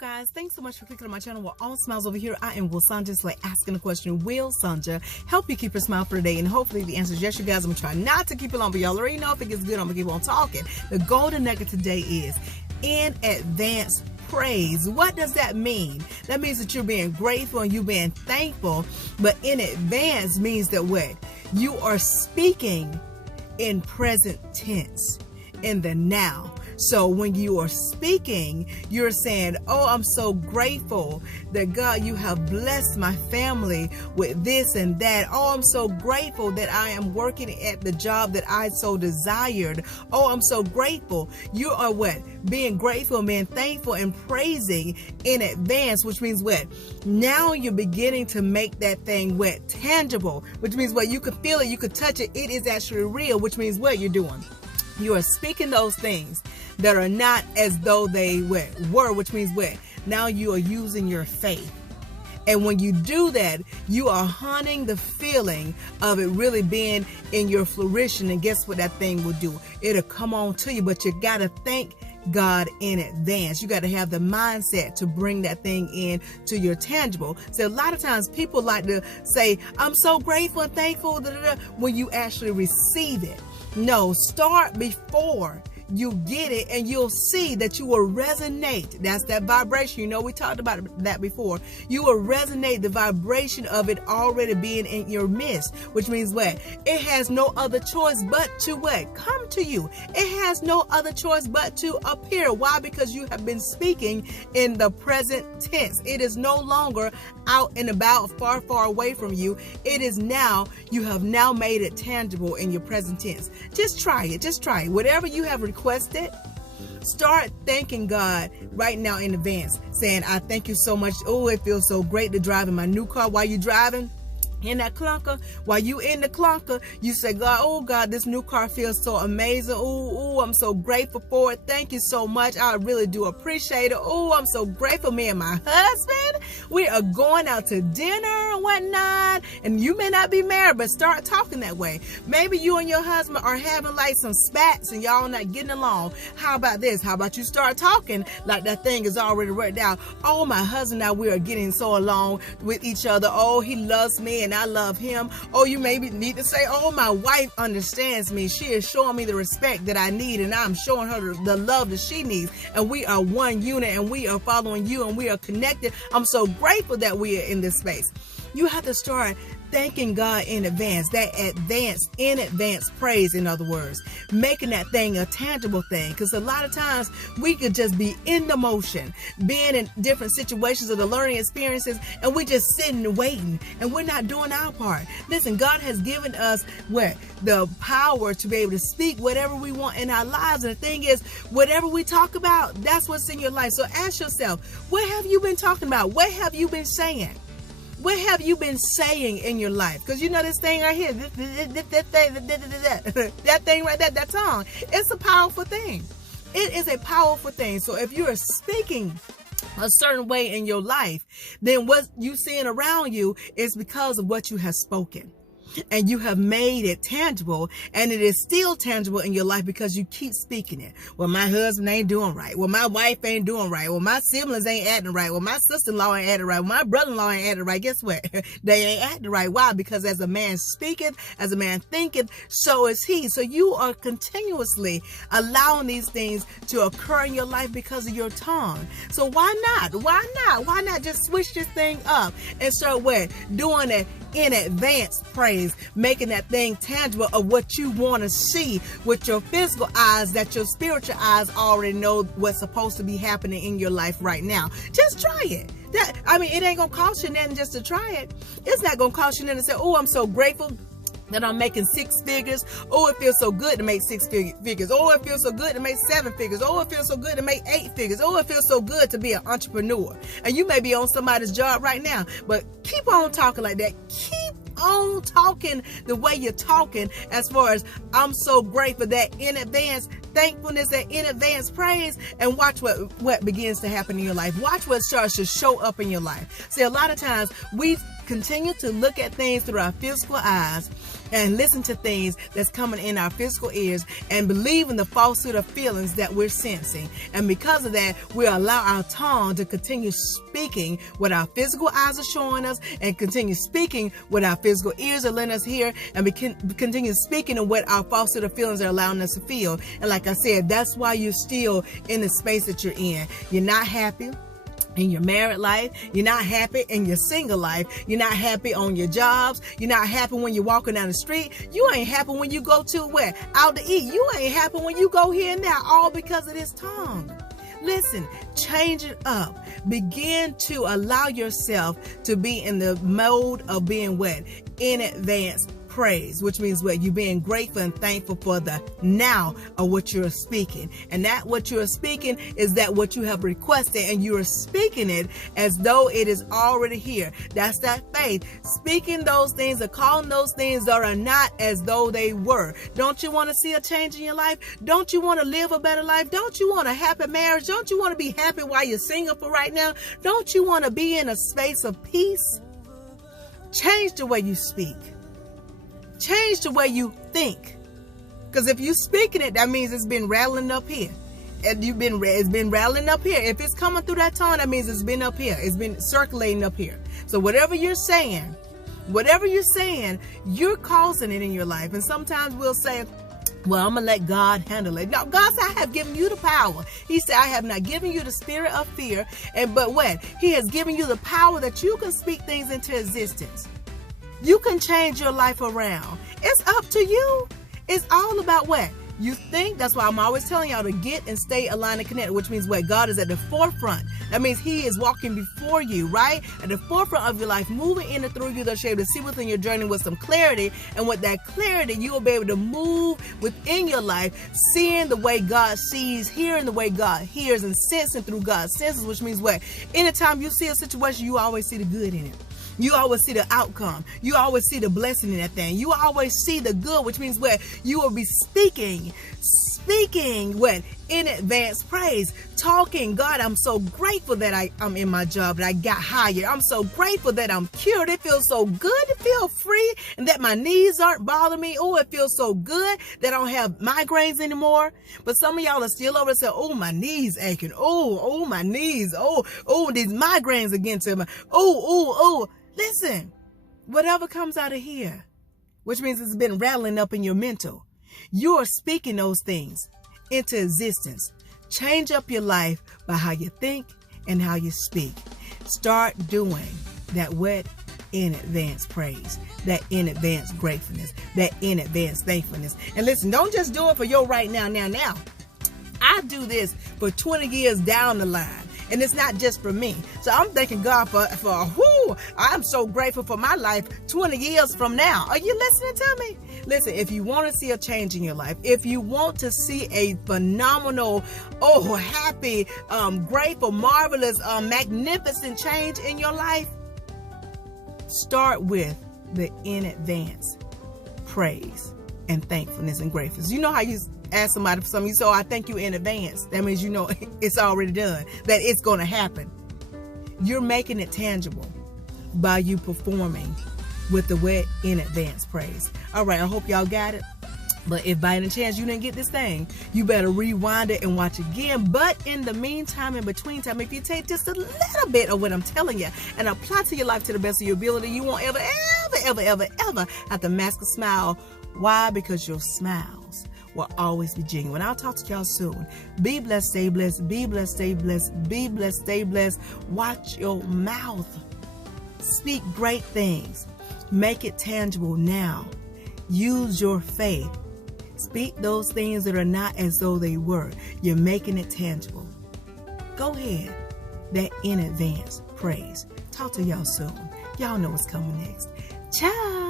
guys, thanks so much for clicking on my channel. We're all smiles over here. I am Will Sanja Slay asking a question. Will Sanja help you keep your smile for the day? And hopefully the answer is yes, you guys. I'm trying not to keep it long, but y'all already know if it gets good, I'm gonna keep on talking. The golden nugget today is in advance praise. What does that mean? That means that you're being grateful and you're being thankful, but in advance means that what? You are speaking in present tense, in the now. So when you are speaking, you're saying, oh, I'm so grateful that God, you have blessed my family with this and that. Oh, I'm so grateful that I am working at the job that I so desired. Oh, I'm so grateful. You are what? Being grateful, being thankful and praising in advance, which means what? Now you're beginning to make that thing what? Tangible, which means what? You could feel it, you could touch it. It is actually real, which means what you're doing? You are speaking those things that are not as though they were, which means what? Now you are using your faith. And when you do that, you are hunting the feeling of it really being in your fruition. And guess what that thing will do? It'll come on to you, but you got to thank God in advance. You got to have the mindset to bring that thing in to your tangible. So a lot of times people like to say, I'm so grateful and thankful, when you actually receive it. No, start before you get it, and you'll see that you will resonate. That's that vibration. You know, we talked about that before. You will resonate the vibration of it already being in your midst, which means what? It has no other choice but to what? Come to you. It has no other choice but to appear. Why? Because you have been speaking in the present tense. It is no longer out and about, far, far away from you. It is now, you have now made it tangible in your present tense. Just try it. Just try it. Whatever you have requested, start thanking God right now in advance, saying, I thank you so much. Oh, it feels so great to drive in my new car. While you're driving in that clunker, while you in the clunker, you say, God, oh God, this new car feels so amazing. Oh, I'm so grateful for it. Thank you so much. I really do appreciate it. Oh, I'm so grateful. Me and my husband, we are going out to dinner and whatnot. And you may not be married, but start talking that way. Maybe you and your husband are having like some spats and y'all not getting along. How about this? How about you start talking like that thing is already worked out? Oh, my husband and I, we are getting so along with each other. Oh, he loves me and I love him. Oh, you maybe need to say, oh, my wife understands me. She is showing me the respect that I need, and I'm showing her the love that she needs. And we are one unit, and we are following you, and we are connected. I'm so grateful that we are in this space. You have to start thanking God in advance, that in advance praise, in other words, making that thing a tangible thing. Because a lot of times we could just be in the motion, being in different situations of the learning experiences, and we're just sitting and waiting, and we're not doing our part. Listen, God has given us what? The power to be able to speak whatever we want in our lives. And the thing is, whatever we talk about, that's what's in your life. So ask yourself, what have you been talking about? What have you been saying? What have you been saying in your life? Because you know this thing right here, that thing right there, that tongue, it's a powerful thing. It is a powerful thing. So if you are speaking a certain way in your life, then what you seeing around you is because of what you have spoken. And you have made it tangible, and it is still tangible in your life because you keep speaking it. Well, my husband ain't doing right. Well, my wife ain't doing right. Well, my siblings ain't acting right. Well, my sister-in-law ain't acting right. Well, my brother-in-law ain't acting right. Guess what? They ain't acting right. Why? Because as a man speaketh, as a man thinketh, so is he. So you are continuously allowing these things to occur in your life because of your tongue. So why not? Why not? Why not just switch this thing up and start what? Doing it in advance praise, making that thing tangible of what you want to see with your physical eyes, that your spiritual eyes already know what's supposed to be happening in your life right now. Just try it. It ain't gonna cost you nothing just to try it. It's not gonna cost you nothing to say, oh, I'm so grateful that I'm making 6 figures. Oh, it feels so good to make 6 figures. Oh, it feels so good to make 7 figures. Oh, it feels so good to make 8 figures. Oh, it feels so good to be an entrepreneur. And you may be on somebody's job right now, but keep on talking like that. Keep on talking the way you're talking, as far as I'm so grateful, that in advance thankfulness, that in advance praise, and watch what begins to happen in your life. Watch what starts to show up in your life. See, a lot of times we continue to look at things through our physical eyes and listen to things that's coming in our physical ears and believe in the falsehood of feelings that we're sensing. And because of that, we allow our tongue to continue speaking what our physical eyes are showing us and continue speaking what our physical ears are letting us hear, and we can continue speaking of what our falsehood of feelings are allowing us to feel. And like I said, that's why you're still in the space that you're in. You're not happy in your married life. You're not happy in your single life. You're not happy on your jobs. You're not happy when you're walking down the street. You ain't happy when you go to where? Out to eat. You ain't happy when you go here and there, all because of this tongue. Listen, change it up. Begin to allow yourself to be in the mode of being what? In advance praise, which means what? You're being grateful and thankful for the now of what you're speaking. And that what you're speaking is that what you have requested, and you are speaking it as though it is already here. That's that faith. Speaking those things or calling those things that are not as though they were. Don't you want to see a change in your life? Don't you want to live a better life? Don't you want a happy marriage? Don't you want to be happy while you're single for right now? Don't you want to be in a space of peace? Change the way you speak. Change the way you think. Because if you're speaking it, that means it's been rattling up here. And it's been rattling up here. If it's coming through that tongue, that means it's been up here. It's been circulating up here. So whatever you're saying, you're causing it in your life. And sometimes we'll say, well, I'm going to let God handle it. No, God said, I have given you the power. He said, I have not given you the spirit of fear. But what? He has given you the power that you can speak things into existence. You can change your life around. It's up to you. It's all about what you think. That's why I'm always telling y'all to get and stay aligned and connected, which means what? God is at the forefront. That means He is walking before you, right? At the forefront of your life, moving in and through you, that you're able to see within your journey with some clarity. And with that clarity, you will be able to move within your life, seeing the way God sees, hearing the way God hears, and sensing through God's senses, which means what? Anytime you see a situation, you always see the good in it. You always see the outcome. You always see the blessing in that thing. You always see the good, which means what? You will be speaking what? In advance praise. Talking, God, I'm so grateful that I'm in my job, that I got hired. I'm so grateful that I'm cured. It feels so good to feel free and that my knees aren't bothering me. Oh, it feels so good that I don't have migraines anymore. But some of y'all are still over and say, oh, my knees aching. Oh, my knees. Oh, these migraines against me. Oh. Listen, whatever comes out of here, which means it's been rattling up in your mental, you are speaking those things into existence. Change up your life by how you think and how you speak. Start doing that what? In advance praise, that in advance gratefulness, that in advance thankfulness. And listen, don't just do it for your right now. I do this for 20 years down the line. And it's not just for me. So I'm thanking God for I'm so grateful for my life 20 years from now. Are you listening to me? Listen, if you want to see a change in your life, if you want to see a phenomenal, happy, grateful, marvelous, magnificent change in your life, start with the in advance praise and thankfulness and gratefulness. You know how you ask somebody for something, you say, I thank you in advance. That means you know it's already done, that it's going to happen. You're making it tangible by you performing with the wet in advance praise. All right, I hope y'all got it. But if by any chance you didn't get this thing, you better rewind it and watch again. But in the meantime, in between time, if you take just a little bit of what I'm telling you and apply to your life to the best of your ability, you won't ever have to mask a smile. Why? Because your smiles will always be genuine. I'll talk to y'all soon. Be blessed, stay blessed, be blessed, stay blessed, be blessed, stay blessed. Watch your mouth. Speak great things. Make it tangible now. Use your faith. Speak those things that are not as though they were. You're making it tangible. Go ahead. That in advance praise. Talk to y'all soon. Y'all know what's coming next. Ciao.